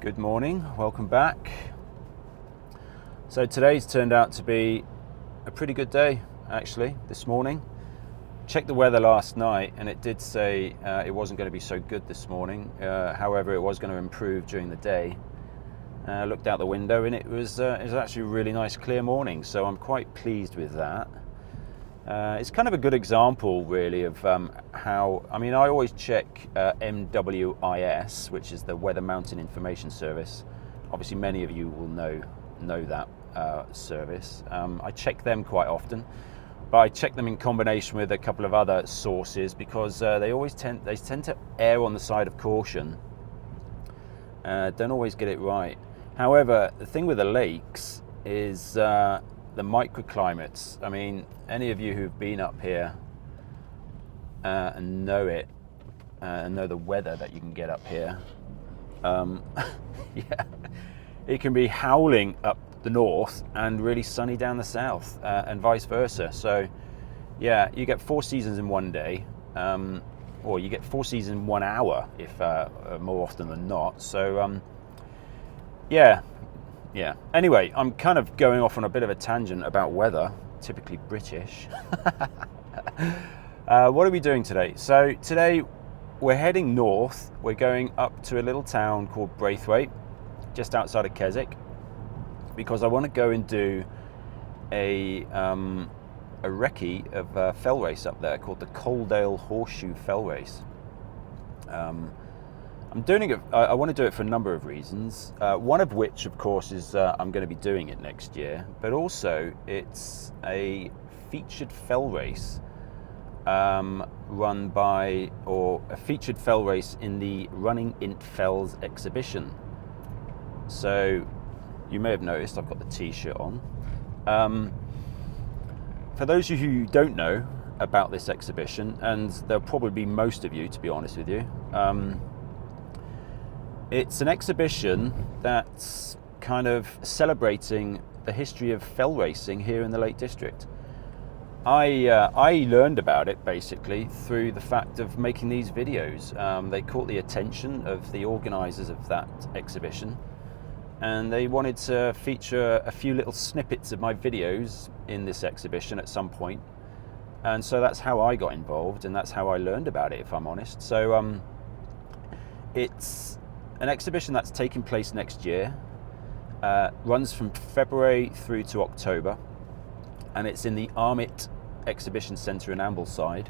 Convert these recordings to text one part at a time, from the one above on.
Good morning, welcome back. So today's turned out to be a pretty good day actually this morning. Checked the weather last night and it did say it wasn't going to be so good this morning. However, it was going to improve during the day. I looked out the window and it was actually a really nice clear morning, so I'm quite pleased with that. It's kind of a good example really of how, I always check MWIS, which is the Weather Mountain Information Service. Obviously many of you will know that service. I check them quite often, but I check them in combination with a couple of other sources because they tend to err on the side of caution. Don't always get it right. However, the thing with the lakes is the microclimates. Any of you who've been up here and know it, and know the weather that you can get up here, yeah, it can be howling up the north and really sunny down the south, and vice versa. So yeah, you get 4 seasons in one day, or you get 4 seasons in 1 hour if more often than not. So yeah. Anyway, I'm kind of going off on a bit of a tangent about weather, typically British. What are we doing today? So today we're heading north. We're going up to a little town called Braithwaite, just outside of Keswick, because I want to go and do a recce of a fell race up there called the Coledale Horseshoe fell race. I'm doing it. I want to do it for a number of reasons. One of which, of course, is I'm going to be doing it next year. But also, it's a featured fell race run by, or a featured fell race in the Running in Fells exhibition. So, you may have noticed I've got the T-shirt on. For those of you who don't know about this exhibition, and there'll probably be most of you, to be honest with you. It's an exhibition that's kind of celebrating the history of fell racing here in the Lake District. I learned about it basically through the fact of making these videos. They caught the attention of the organisers of that exhibition, and they wanted to feature a few little snippets of my videos in this exhibition at some point. And so that's how I got involved, and that's how I learned about it, if I'm honest. So it's an exhibition that's taking place next year, runs from February through to October, and it's in the Armitt Exhibition Centre in Ambleside.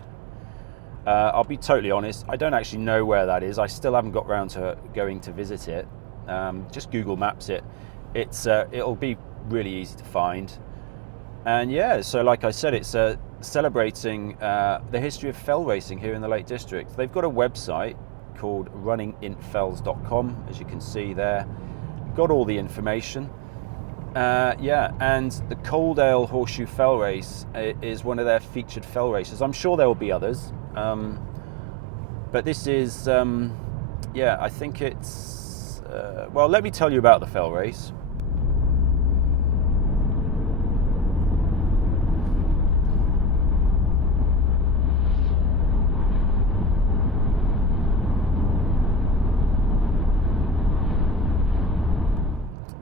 I'll be totally honest, I don't actually know where that is. I still haven't got round to going to visit it. Just Google Maps it. It'll be really easy to find. And yeah, so like I said, it's celebrating the history of fell racing here in the Lake District. They've got a website called runninginfells.com, as you can see there. Got all the information. Yeah, and the Coledale Horseshoe fell race is one of their featured fell races. I'm sure there will be others, but this is, yeah, I think it's, well, let me tell you about the fell race.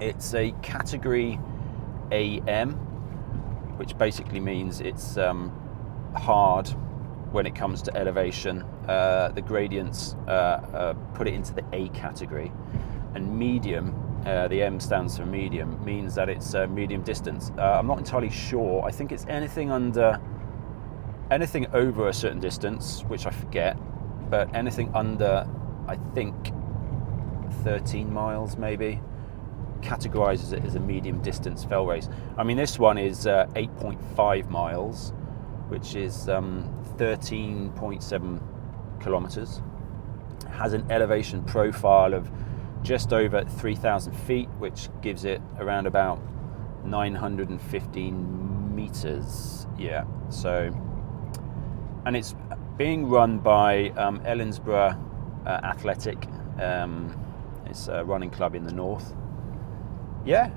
It's a category AM, which basically means it's hard when it comes to elevation. The gradients put it into the A category, and medium, the M stands for medium, means that it's medium distance. I'm not entirely sure. I think it's anything over a certain distance, which I forget, but anything under, I think, 13 miles maybe, categorizes it as a medium distance fell race. This one is 8.5 miles, which is 13.7 kilometers. Has an elevation profile of just over 3,000 feet, which gives it around about 915 meters. Yeah, so, and it's being run by Ellenborough Athletic. It's a running club in the north. Yeah,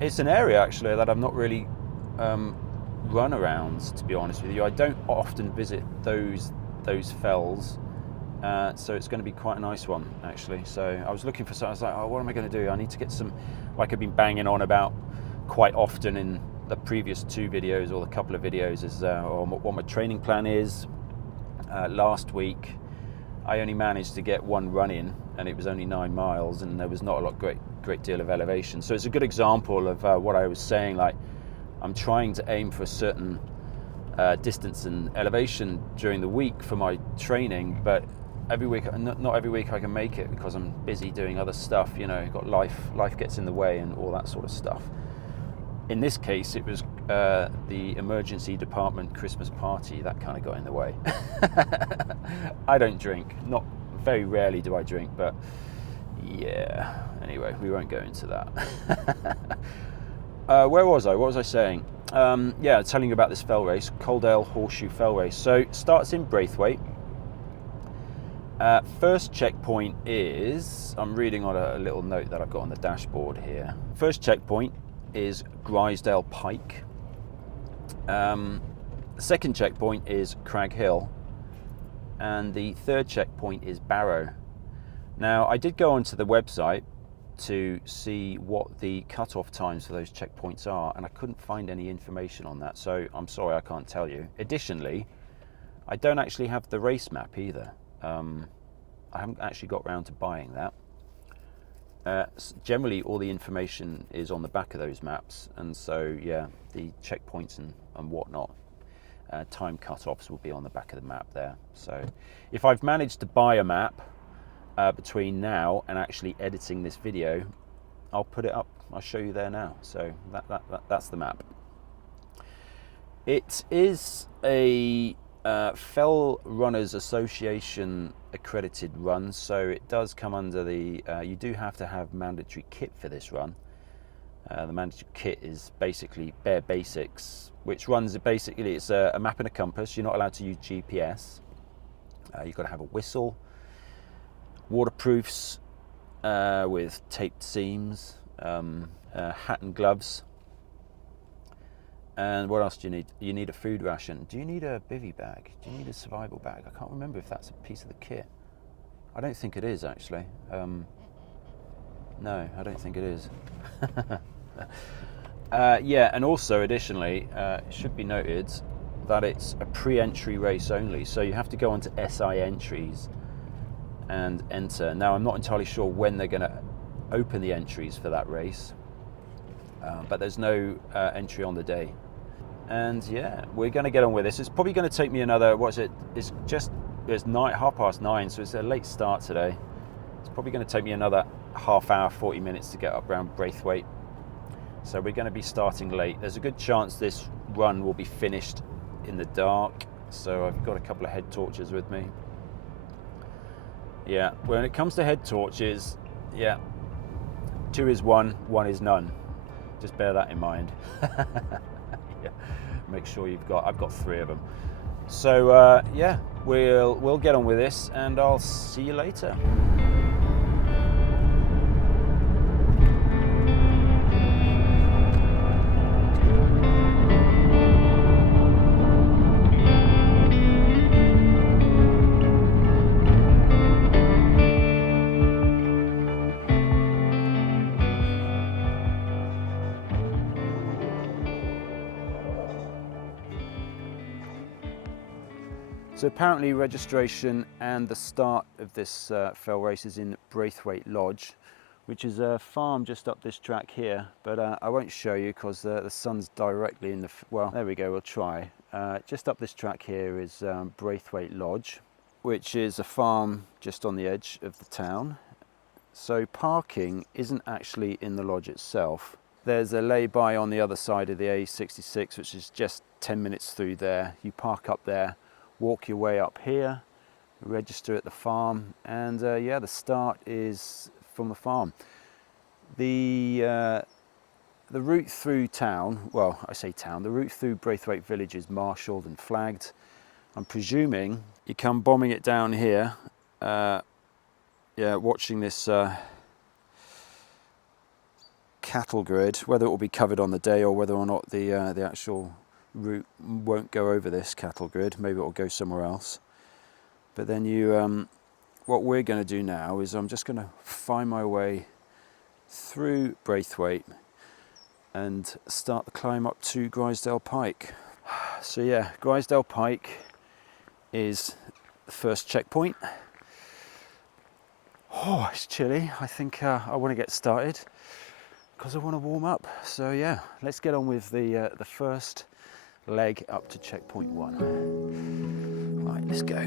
it's an area actually that I've not really run around, to be honest with you. I don't often visit those fells So it's going to be quite a nice one, actually. So I was looking for something. I was like, oh, what am I going to do? I need to get some, like I've been banging on about quite often in the previous 2 videos or the couple of videos, is what my training plan is. Last week I only managed to get 1 run in, and it was only 9 miles, and there was not a great deal of elevation. So it's a good example of what I was saying. Like, I'm trying to aim for a certain distance and elevation during the week for my training, but every week, not every week I can make it because I'm busy doing other stuff. You know, got life gets in the way and all that sort of stuff. In this case, it was the emergency department Christmas party that kind of got in the way. I don't drink, not very rarely do I drink, but yeah. Anyway, we won't go into that. Where was I? What was I saying? Yeah, telling you about this fell race, Coledale Horseshoe fell race. So it starts in Braithwaite. First checkpoint is, I'm reading on a little note that I've got on the dashboard here. First checkpoint is Grisdale Pike. The second checkpoint is Crag Hill. And the third checkpoint is Barrow. Now, I did go onto the website to see what the cut-off times for those checkpoints are, and I couldn't find any information on that, so I'm sorry I can't tell you. Additionally, I don't actually have the race map either. I haven't actually got round to buying that. Generally, all the information is on the back of those maps, and so yeah, the checkpoints and whatnot, time cut-offs will be on the back of the map there. So if I've managed to buy a map between now and actually editing this video, I'll put it up. I'll show you there now. So that's the map. It is a Fell Runners Association accredited run, so it does come under the you do have to have mandatory kit for this run. The mandatory kit is basically bare basics, which runs basically, it's a map and a compass. You're not allowed to use GPS. You've got to have a whistle, waterproofs with taped seams, hat and gloves. And what else do you need? You need a food ration. Do you need a bivvy bag? Do you need a survival bag? I can't remember if that's a piece of the kit. I don't think it is, actually. No, I don't think it is. Yeah, and also additionally, it should be noted that it's a pre-entry race only. So you have to go onto SI entries and enter. Now, I'm not entirely sure when they're going to open the entries for that race, but there's no entry on the day. And yeah, we're going to get on with this. It's probably going to take me another, what's it? It's 9:30, so it's a late start today. It's probably going to take me another half hour, 40 minutes to get up around Braithwaite. So we're going to be starting late. There's a good chance this run will be finished in the dark. So I've got a couple of head torches with me. Yeah, when it comes to head torches, yeah, 2 is 1, 1 is none. Just bear that in mind. Yeah, make sure I've got 3 of them. So yeah, we'll get on with this, and I'll see you later. So apparently registration and the start of this fell race is in Braithwaite Lodge, which is a farm just up this track here, but I won't show you because the sun's directly in the, well, there we go, we'll try. Just up this track here is Braithwaite Lodge, which is a farm just on the edge of the town. So parking isn't actually in the lodge itself. There's a lay-by on the other side of the A66, which is just 10 minutes through there. You park up there, walk your way up here, register at the farm, and yeah, the start is from the farm. The route through town, well, I say town, the route through Braithwaite village is marshalled and flagged. I'm presuming you come bombing it down here, yeah, watching this cattle grid, whether it will be covered on the day or whether or not the actual route won't go over this cattle grid. Maybe it will go somewhere else. But then you what we're going to do now is I'm just going to find my way through Braithwaite and start the climb up to Grisdale Pike. So yeah, Grisdale Pike is the first checkpoint. Oh, it's chilly. I think I want to get started because I want to warm up. So yeah, let's get on with the first leg up to checkpoint 1. Right, let's go.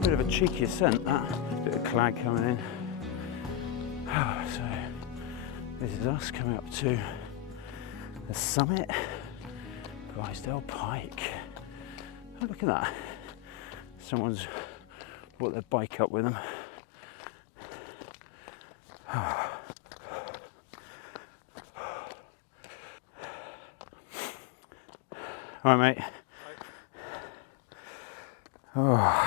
Bit of a cheeky ascent, that bit of clag coming in. So this is us coming up to the summit, Grisdale Pike. Oh, look at that! Someone's brought their bike up with them. All right, mate. Oh.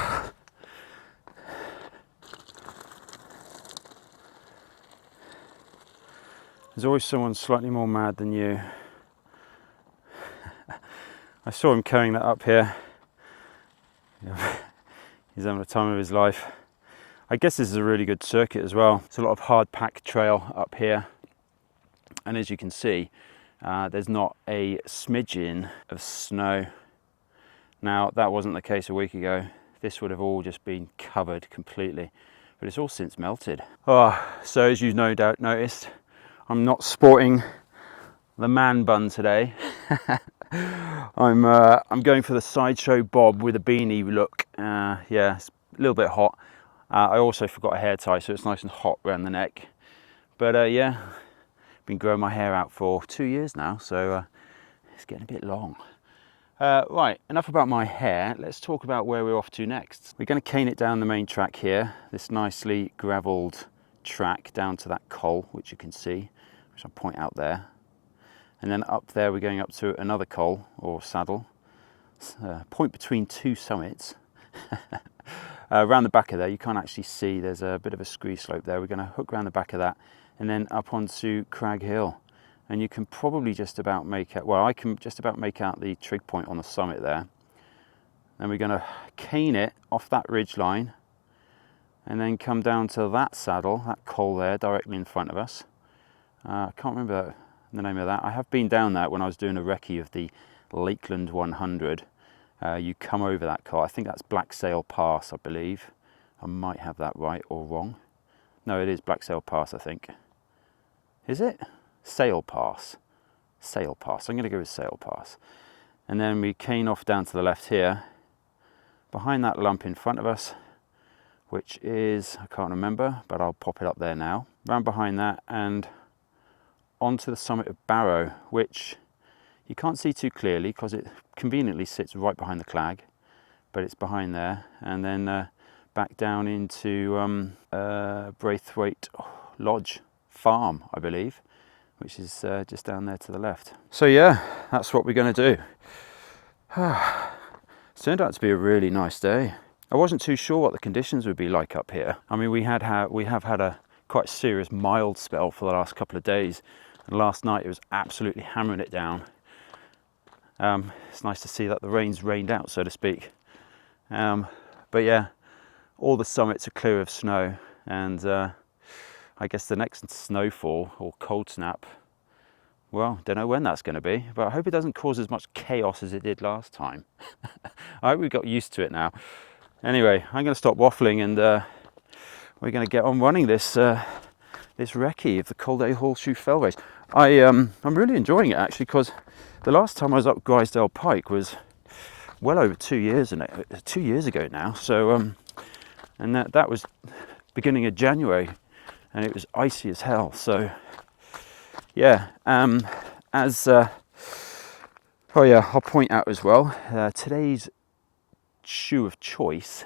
There's always someone slightly more mad than you. I saw him carrying that up here. He's having the time of his life. I guess this is a really good circuit as well. It's a lot of hard packed trail up here. And as you can see, there's not a smidgen of snow. Now, that wasn't the case a week ago. This would have all just been covered completely, but it's all since melted. Oh, so as you've no doubt noticed, I'm not sporting the man bun today. I'm going for the sideshow bob with a beanie look. Yeah, it's a little bit hot. I also forgot a hair tie, so it's nice and hot around the neck. But yeah, been growing my hair out for 2 years now, so it's getting a bit long. Right, enough about my hair. Let's talk about where we're off to next. We're going to cane it down the main track here, this nicely gravelled track down to that col, which you can see, which I'll point out there. And then up there we're going up to another col, or saddle, point between two summits. Around the back of there, you can't actually see, there's a bit of a scree slope there. We're going to hook around the back of that and then up onto Crag Hill. And you can probably just about make out, well, I can just about make out the trig point on the summit there. Then we're going to cane it off that ridge line and then come down to that saddle, that col there, directly in front of us. I can't remember the name of that. I have been down that when I was doing a recce of the Lakeland 100. You come over that col. I think that's Blacksail Pass, I believe. I might have that right or wrong. No, it is Blacksail Pass, I think. Is it? Sail Pass. Sail Pass. I'm going to go with Sail Pass. And then we cane off down to the left here, behind that lump in front of us, which is, I can't remember, but I'll pop it up there now. Round behind that and onto the summit of Barrow, which you can't see too clearly because it conveniently sits right behind the clag, but it's behind there. And then back down into Braithwaite Lodge Farm, I believe, which is just down there to the left. So yeah, that's what we're going to do. It's turned out to be a really nice day. I wasn't too sure what the conditions would be like up here. I mean, we have had a quite serious mild spell for the last couple of days, and last night it was absolutely hammering it down. It's nice to see that the rain's rained out, so to speak. But yeah, all the summits are clear of snow, and I guess the next snowfall or cold snap, well, don't know when that's going to be, but I hope it doesn't cause as much chaos as it did last time. I hope we got used to it now. Anyway, I'm going to stop waffling, and we're going to get on running this this recce of the Coledale Horseshoe fell race. I'm really enjoying it, actually, because the last time I was up Grisdale Pike was well over 2 years ago now. So and that was beginning of January, and it was icy as hell. So yeah, oh yeah, I'll point out as well, today's shoe of choice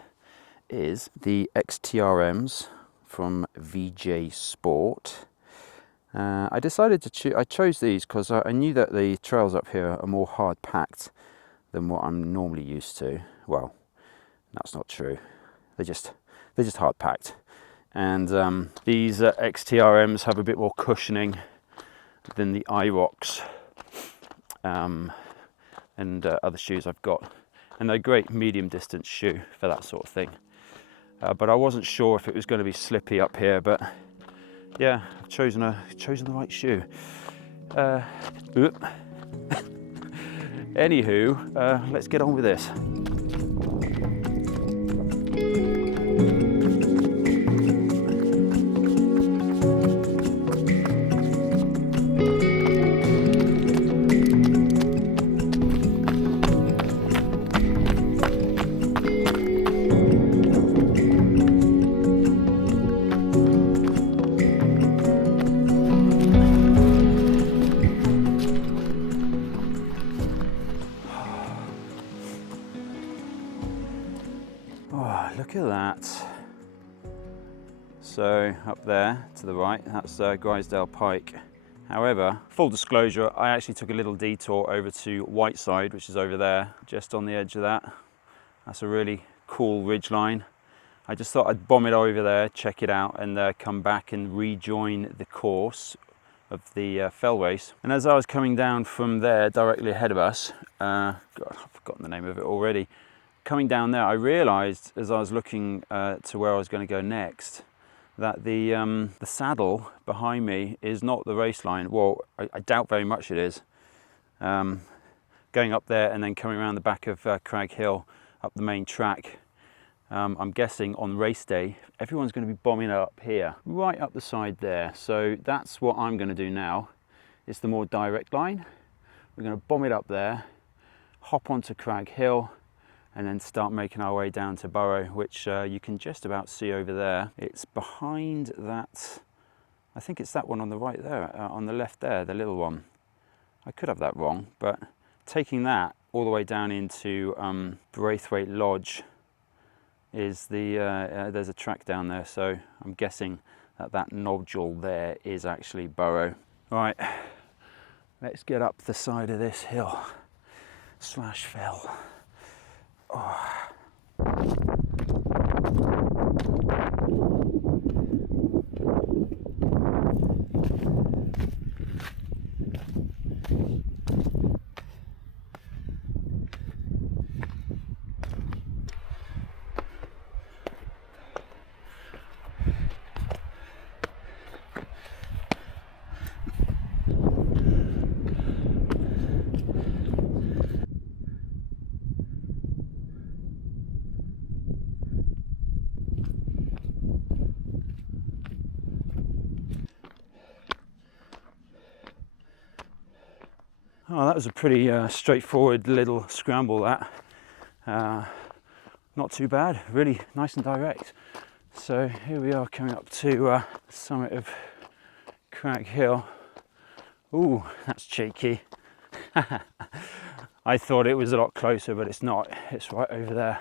is the XTRMs from VJ Sport. I decided to I chose these because I knew that the trails up here are more hard packed than what I'm normally used to. Well, that's not true. They're just hard packed, and these XTRMs have a bit more cushioning than the IROX and other shoes I've got, and they're a great medium distance shoe for that sort of thing. But I wasn't sure if it was going to be slippy up here, but yeah, I've chosen the right shoe. Anywho, let's get on with this. Look at that. So up there to the right, that's Grisdale Pike. However, full disclosure, I actually took a little detour over to Whiteside, which is over there, just on the edge of that. That's a really cool ridge line. I just thought I'd bomb it over there, check it out, and come back and rejoin the course of the fell race. And as I was coming down from there, directly ahead of us, God, I've forgotten the name of it already. Coming down there, I realised as I was looking to where I was going to go next, that the saddle behind me is not the race line. Well, I doubt very much it is. Going up there and then coming around the back of Crag Hill up the main track, I'm guessing on race day everyone's going to be bombing up here, right up the side there. So that's what I'm going to do now. It's the more direct line. We're going to bomb it up there, hop onto Crag Hill, and then start making our way down to Borough, which you can just about see over there. It's behind that, I think it's that one on the right there, on the left there, the little one. I could have that wrong, but taking that all the way down into Braithwaite Lodge is there's a track down there, so I'm guessing that nodule there is actually Borough. Right, let's get up the side of this hill / fell. Oh. Oh, that was a pretty straightforward little scramble, that. Not too bad, really nice and direct. So here we are coming up to the summit of Crag Hill. Ooh, that's cheeky. I thought it was a lot closer, but it's not. It's right over there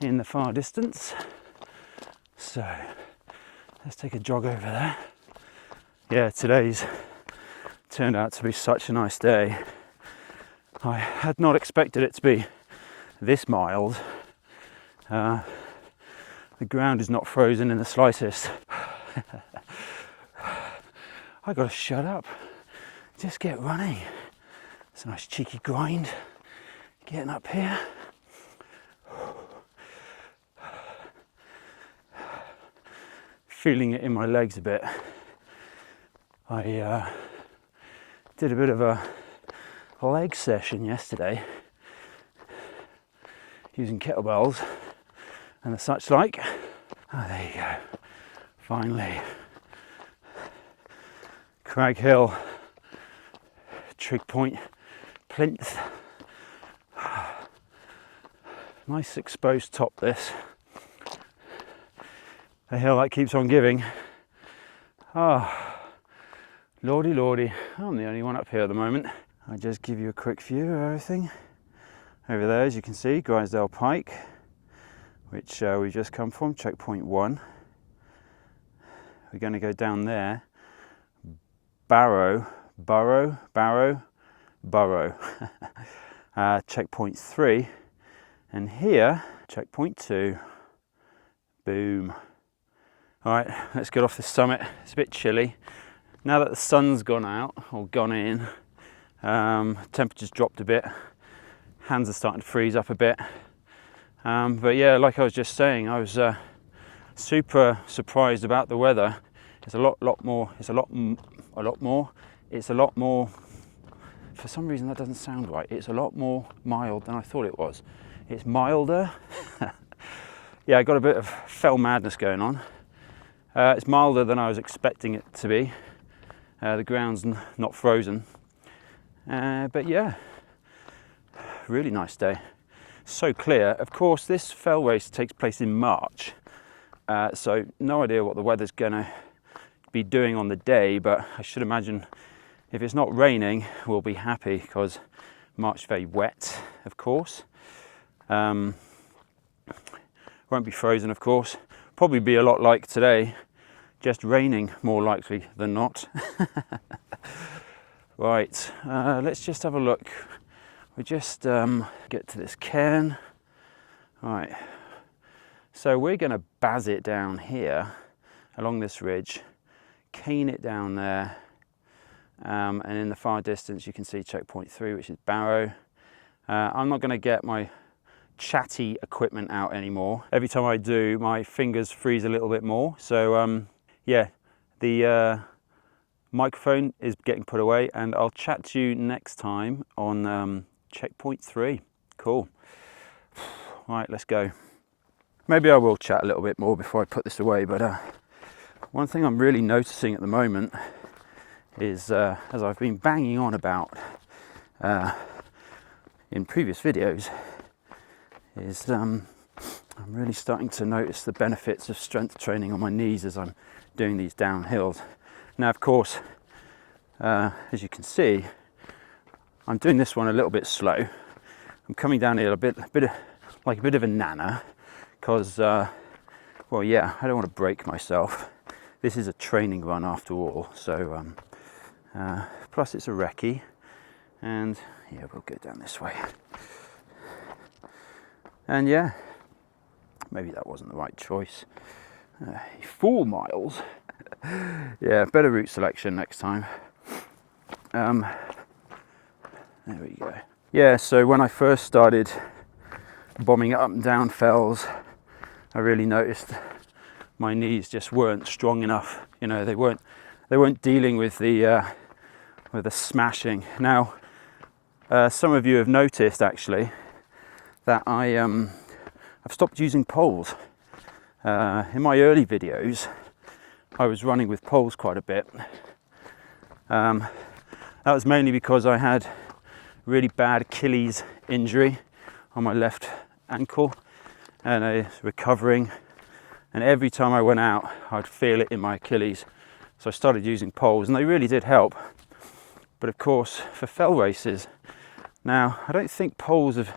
in the far distance. So let's take a jog over there. Yeah, today's turned out to be such a nice day. I had not expected it to be this mild. The ground is not frozen in the slightest. I gotta shut up, just get running. It's a nice cheeky grind getting up here. Feeling it in my legs a bit. I did a bit of a leg session yesterday using kettlebells and the such like. Oh, there you go. Finally. Crag Hill, Trig Point, plinth. Nice exposed top this. A hill that keeps on giving. Ah, lordy lordy, I'm the only one up here at the moment. I'll just give you a quick view of everything. Over there, as you can see, Coledale Pike, which we've just come from, checkpoint 1. We're going to go down there, Barrow, checkpoint 3, and here, checkpoint 2, boom. All right, let's get off the summit. It's a bit chilly. Now that the sun's gone out, or gone in, temperature's dropped a bit. Hands are starting to freeze up a bit. But yeah, like I was just saying, I was super surprised about the weather. It's a lot more, for some reason that doesn't sound right. It's a lot more mild than I thought it was. It's milder. Yeah, I got a bit of fell madness going on. It's milder than I was expecting it to be. The ground's not frozen. But yeah, really nice day. So clear. Of course, this fell race takes place in March. So no idea what the weather's going to be doing on the day, but I should imagine if it's not raining, we'll be happy because March is very wet, of course. Won't be frozen, of course. Probably be a lot like today, just raining more likely than not. Right, let's just have a look. We just get to this cairn. All right, so we're going to baz it down here along this ridge, cane it down there, and in the far distance you can see checkpoint 3, which is Barrow. I'm not going to get my chatty equipment out anymore. Every time I do, my fingers freeze a little bit more. So yeah, the microphone is getting put away, and I'll chat to you next time on checkpoint 3. Cool. Right, let's go. Maybe I will chat a little bit more before I put this away, but one thing I'm really noticing at the moment is, as I've been banging on about in previous videos, is I'm really starting to notice the benefits of strength training on my knees as I'm doing these downhills. Now, of course, as you can see, I'm doing this one a little bit slow. I'm coming down here a bit of a nana, because, well, yeah, I don't want to break myself. This is a training run after all, so plus it's a recce, and yeah, we'll go down this way. And yeah, maybe that wasn't the right choice. 4 miles. Yeah, better route selection next time. There we go. Yeah, so when I first started bombing up and down fells, I really noticed my knees just weren't strong enough. You know, they weren't dealing with the smashing. Now, some of you have noticed actually that I've stopped using poles. In my early videos, I was running with poles quite a bit. That was mainly because I had really bad Achilles injury on my left ankle, and I was recovering, and every time I went out I'd feel it in my Achilles, so I started using poles, and they really did help. But of course, for fell races, now I don't think poles have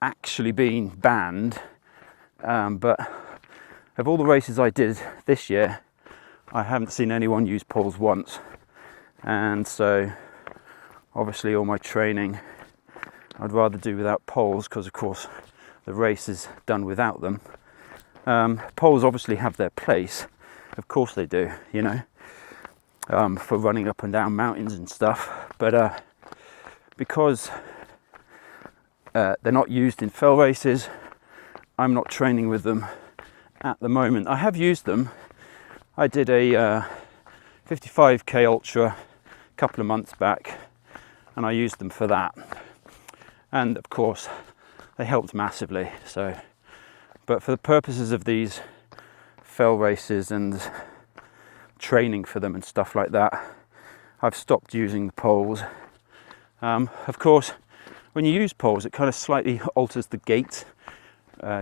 actually been banned, but of all the races I did this year, I haven't seen anyone use poles once. And so obviously all my training I'd rather do without poles, because of course the race is done without them. Poles obviously have their place, of course they do, you know, for running up and down mountains and stuff, but because they're not used in fell races, I'm not training with them at the moment. I have used them. I did a 55k ultra a couple of months back, and I used them for that, and of course they helped massively. So, but for the purposes of these fell races and training for them and stuff like that, I've stopped using the poles. Of course, when you use poles, it kind of slightly alters the gait,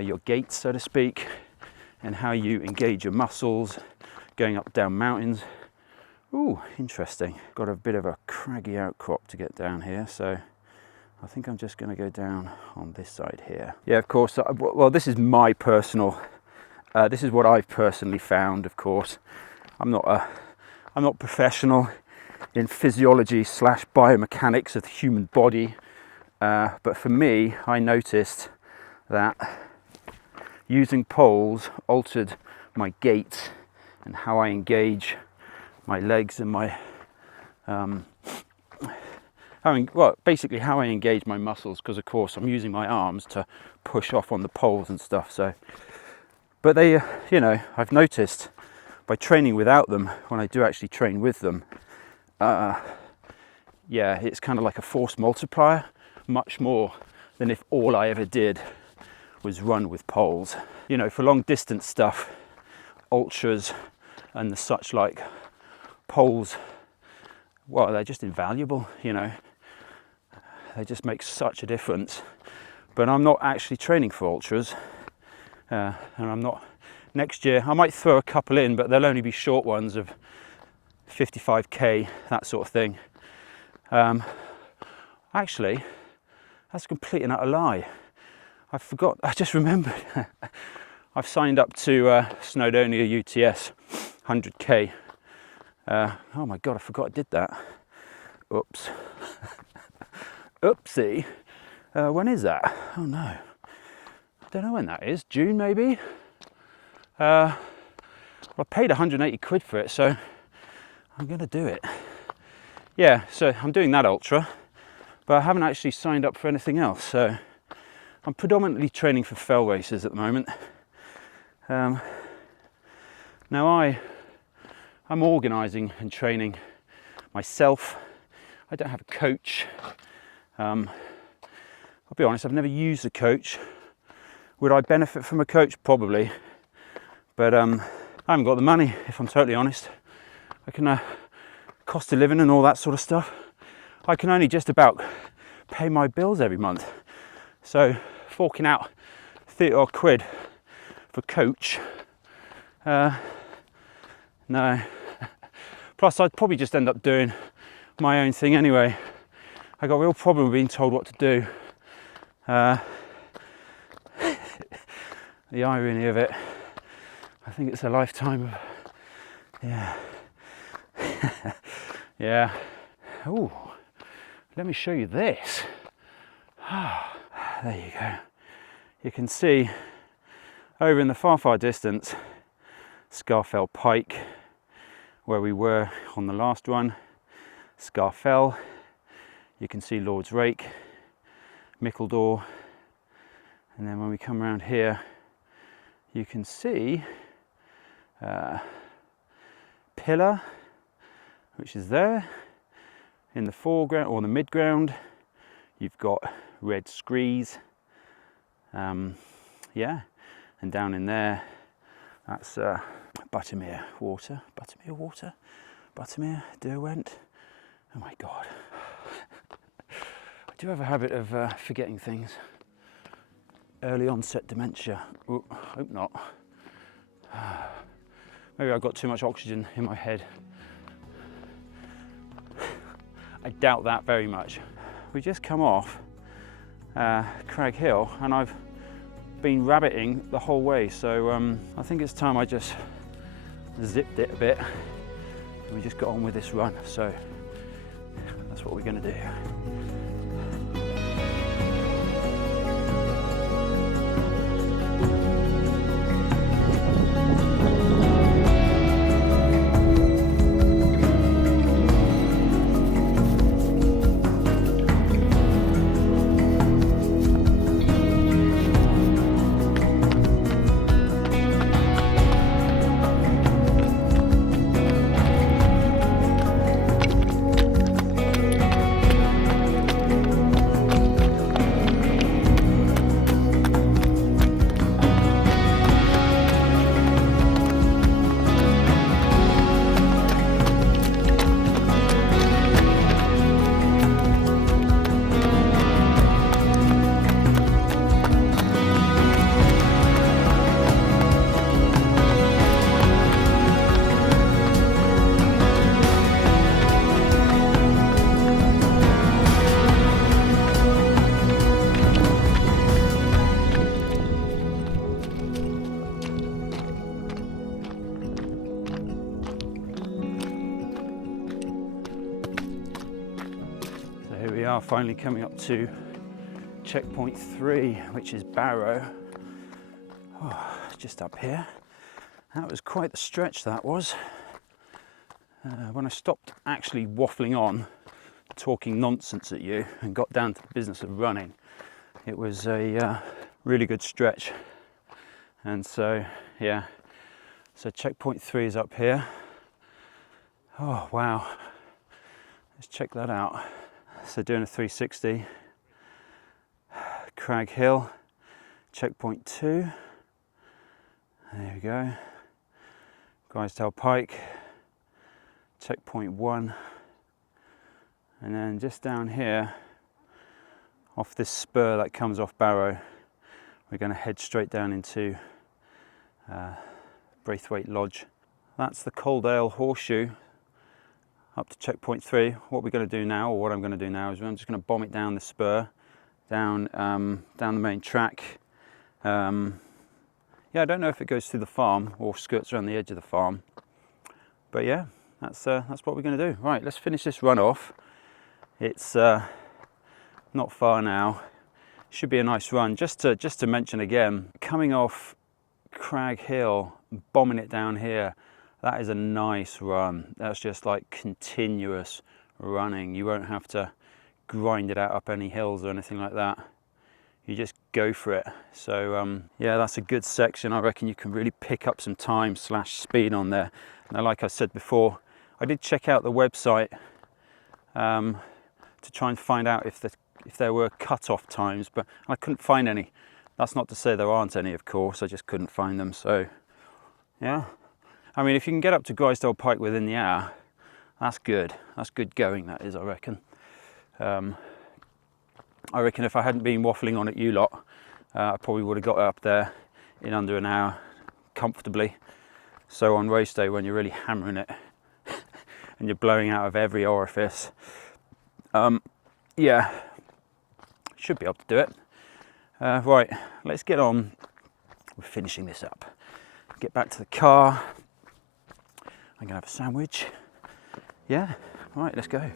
your gait, so to speak, and how you engage your muscles going up down mountains. Ooh, interesting. Got a bit of a craggy outcrop to get down here, so I think I'm just going to go down on this side here. Yeah, of course. Well, this is my personal. This is what I've personally found. Of course, I'm not professional in physiology / biomechanics of the human body, but for me, I noticed that using poles altered my gait and how I engage my legs and my basically how I engage my muscles, because of course I'm using my arms to push off on the poles and stuff. So, but they, you know, I've noticed by training without them, when I do actually train with them, yeah, it's kind of like a force multiplier, much more than if all I ever did was run with poles. You know, for long distance stuff, ultras and the such like, poles, well, they're just invaluable, you know. They just make such a difference. But I'm not actually training for ultras, and I'm not. Next year I might throw a couple in, but they'll only be short ones of 55k, that sort of thing. Actually, that's a complete and utter lie. I just remembered. I've signed up to Snowdonia UTS 100k. Oh my god, I forgot I did that. Oops. Oopsie. When is that? Oh no. I don't know when that is. June maybe? Well, I paid 180 quid for it, so I'm going to do it. Yeah, so I'm doing that ultra, but I haven't actually signed up for anything else. So I'm predominantly training for fell races at the moment. Now I'm organising and training myself. I don't have a coach. I'll be honest, I've never used a coach. Would I benefit from a coach? Probably. But I haven't got the money, if I'm totally honest. I can, cost of living and all that sort of stuff, I can only just about pay my bills every month. So forking out 30 odd quid for coach, no. Plus I'd probably just end up doing my own thing anyway. I got a real problem with being told what to do. The irony of it, I think it's a lifetime of, yeah. Yeah. Ooh, let me show you this. There you go. You can see over in the far distance, Scarfell Pike, where we were on the last run. Scarfell. You can see Lord's Rake, Mickledore, and then when we come around here, you can see Pillar, which is there in the foreground or the midground. You've got Red Screes, yeah, and down in there, that's Buttermere Water, Buttermere, Derwent. Oh my god. I do have a habit of forgetting things. Early onset dementia. Ooh, hope not. Maybe I've got too much oxygen in my head. I doubt that very much. We just come off Crag Hill, and I've been rabbiting the whole way, so I think it's time I just zipped it a bit and we just got on with this run. So that's what we're going to do. We are finally coming up to checkpoint 3, which is Barrow. Oh, just up here. That was quite the stretch, that was. When I stopped actually waffling on, talking nonsense at you, and got down to the business of running, it was a really good stretch. And so, yeah, so checkpoint 3 is up here. Oh, wow. Let's check that out. So doing a 360, Crag Hill, checkpoint 2, there we go, Coledale Pike, checkpoint 1, and then just down here, off this spur that comes off Barrow, we're going to head straight down into Braithwaite Lodge. That's the Coledale Horseshoe. Up to checkpoint 3. What we're going to do now, or what I'm going to do now, is I'm just going to bomb it down the spur, down the main track. Yeah, I don't know if it goes through the farm or skirts around the edge of the farm, but yeah, that's what we're going to do. Right, let's finish this run off. It's not far now. Should be a nice run. Just to mention again, coming off Crag Hill, bombing it down here. That is a nice run. That's just like continuous running. You won't have to grind it out up any hills or anything like that. You just go for it. So yeah, that's a good section. I reckon you can really pick up some time / speed on there. Now, like I said before, I did check out the website to try and find out if there were cut-off times, but I couldn't find any. That's not to say there aren't any, of course. I just couldn't find them. So yeah. I mean, if you can get up to Coledale Pike within the hour, that's good. That's good going, that is, I reckon. I reckon if I hadn't been waffling on at you lot, I probably would have got up there in under an hour comfortably. So on race day, when you're really hammering it and you're blowing out of every orifice, yeah, should be able to do it. Right, let's get on with finishing this up. Get back to the car. I'm gonna have a sandwich. Yeah, right, let's go.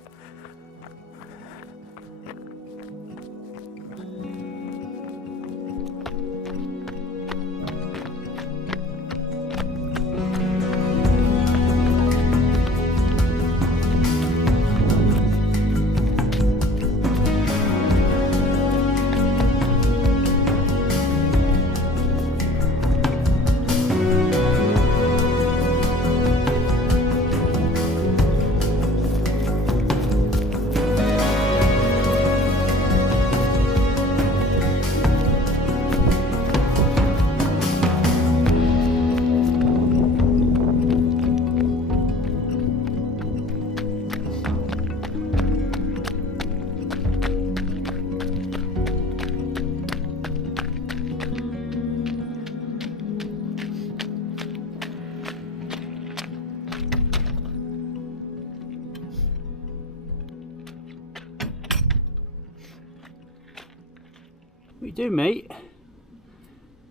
What you doing, mate?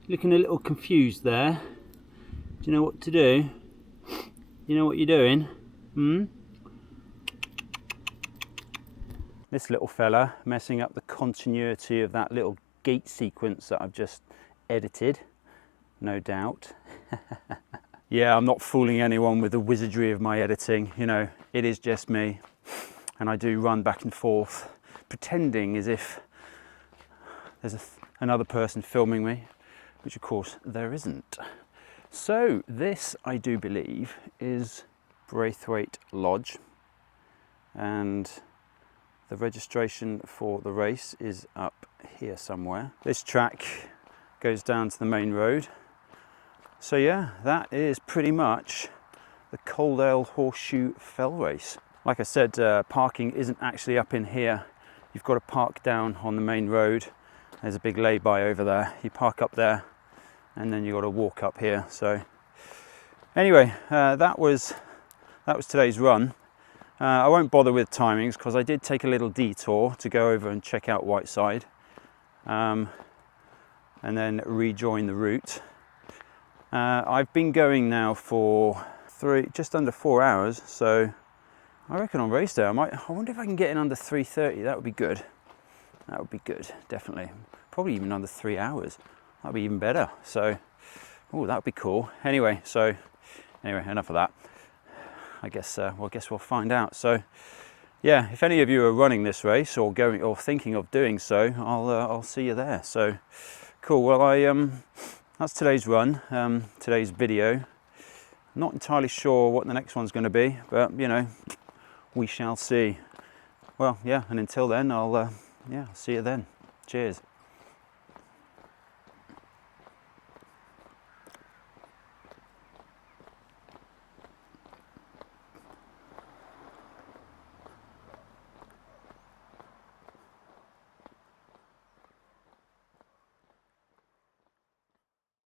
Looking a little confused there. Do you know what to do? You know what you're doing? This little fella messing up the continuity of that little gate sequence that I've just edited, no doubt. Yeah, I'm not fooling anyone with the wizardry of my editing, you know, it is just me. And I do run back and forth, pretending as if there's another person filming me, which of course there isn't. So this, I do believe, is Braithwaite Lodge, and the registration for the race is up here somewhere. This track goes down to the main road. So yeah, that is pretty much the Coledale Horseshoe Fell Race. Like I said, parking isn't actually up in here. You've got to park down on the main road. There's a big lay-by over there. You park up there and then you've got to walk up here. So anyway, that was today's run. I won't bother with timings because I did take a little detour to go over and check out Whiteside and then rejoin the route. I've been going now for just under 4 hours, so I reckon on race day I wonder if I can get in under 3:30. That would be good. That would be good, definitely. Probably even under 3 hours. That'd be even better. So, oh, that would be cool. Anyway, enough of that. I guess we'll find out. So, yeah, if any of you are running this race or going or thinking of doing so, I'll see you there. So, cool. Well, that's today's run, today's video. Not entirely sure what the next one's going to be, but you know, we shall see. Well, yeah, and until then, I'll see you then. Cheers.